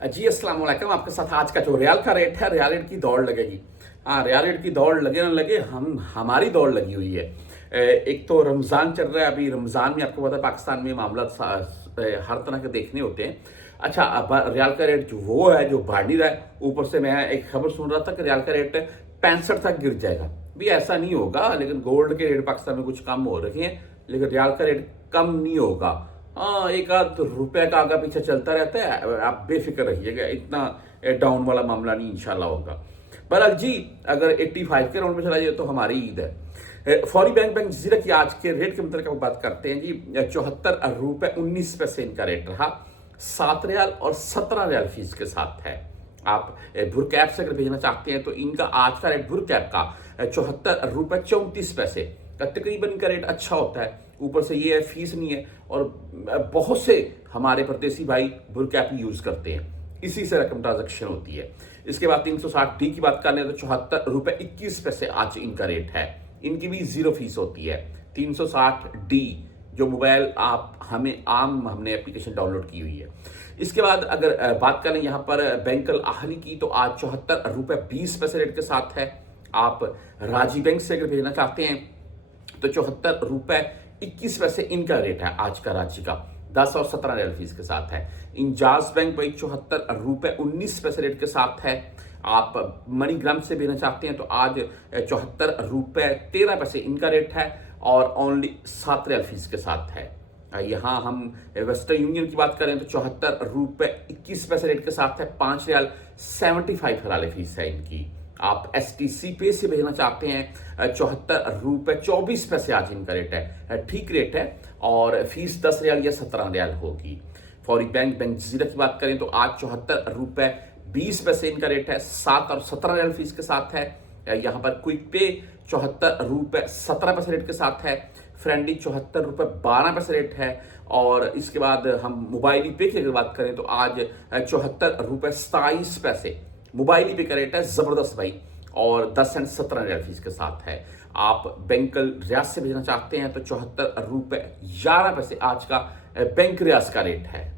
जी अस्सलाम वालेकुम। आपके साथ आज का जो रियाल का रेट है, रियाल रेट की दौड़ लगेगी। हाँ, रियाल रेट की दौड़ लगे ना लगे, हमारी दौड़ लगी हुई है। एक तो रमज़ान चल रहा है। अभी रमज़ान में आपको पता है पाकिस्तान में मामला हर तरह के देखने होते हैं। अच्छा, अब रियाल का रेट जो वो है जो बढ़ नहीं रहा है। ऊपर से मैं एक खबर सुन रहा था कि रियाल का रेट 65 तक गिर जाएगा। भी ऐसा नहीं होगा, लेकिन गोल्ड के रेट पाकिस्तान में कुछ कम हो रखे हैं, लेकिन रियाल का रेट कम नहीं होगा। हाँ, एक आध रुपए का आगे पीछे चलता रहता है। आप बेफिक्र रहिएगा, इतना डाउन वाला मामला नहीं इंशाल्लाह होगा। बहरहाल जी, अगर 85 के राउंड में चला जाए तो हमारी ईद है। फौरी बैंक जजीरा की आज के रेट के मतलब बात करते हैं जी। 74 रुपए 19 पैसे इनका रेट रहा। 7 रियाल और 17 रियाल फीस के साथ है। आप भुर कैप से अगर भेजना चाहते हैं तो इनका आज का रेट भुर कैप का 74 रुपए 34 पैसे का तकरीबन इनका रेट अच्छा होता है। ऊपर से ये है फीस नहीं है, और बहुत से हमारे परदेसी भाई भुर कैप यूज करते हैं, इसी से रकम ट्रांजेक्शन होती है। इसके बाद 360D की बात कर लें तो 74 रुपए 21 पैसे आज इनका रेट है। इनकी भी जीरो फीस होती है। 360D जो मोबाइल आप हमने एप्लीकेशन डाउनलोड की हुई है। इसके बाद अगर बात करें यहाँ पर बैंकल आहली की, तो आज 74 रुपए 20 पैसे रेट के साथ है। आप राजी बैंक से अगर भेजना चाहते हैं तो 74 रुपए 21 पैसे इनका रेट है आज का रांची का। 10 और 17 रियाल फीस के साथ है। इंजाज बैंक भाई 74 रुपए 19 पैसे रेट के साथ है। आप मनीग्राम से भेजना चाहते हैं तो आज 74 रुपए 13 पैसे इनका रेट है, और ओनली 7 रियाल फीस के साथ है। यहाँ हम वेस्टर्न यूनियन की बात करें तो 74 रुपए 21 पैसे रेट के साथ है। 5 रियाल 75 फीस है इनकी। आप STC पे से भेजना चाहते हैं 74 रुपए 24 पैसे आज इनका रेट है। ठीक रेट है, और फीस 10 रियाल या 17 रियाल होगी। फौरी बैंक जजीरा की बात करें तो आज 74 रुपए 20 पैसे इनका रेट है। 7 और 17 रियाल फीस के साथ है। यहाँ पर क्विक पे 74 रुपए 17 पैसे रेट के साथ है। फ्रेंडली 74 रुपए 12 पैसे रेट है। और इसके बाद हम मोबाइल पे की अगर बात करें तो आज 74 रुपए 27 पैसे मोबाइल पे का रेट है। जबरदस्त भाई, और 10 एंड 17 रियाल फीस के साथ है। आप बैंकल रियाज से भेजना चाहते हैं तो 74 रुपए 11 पैसे आज का बैंक रियाज का रेट है।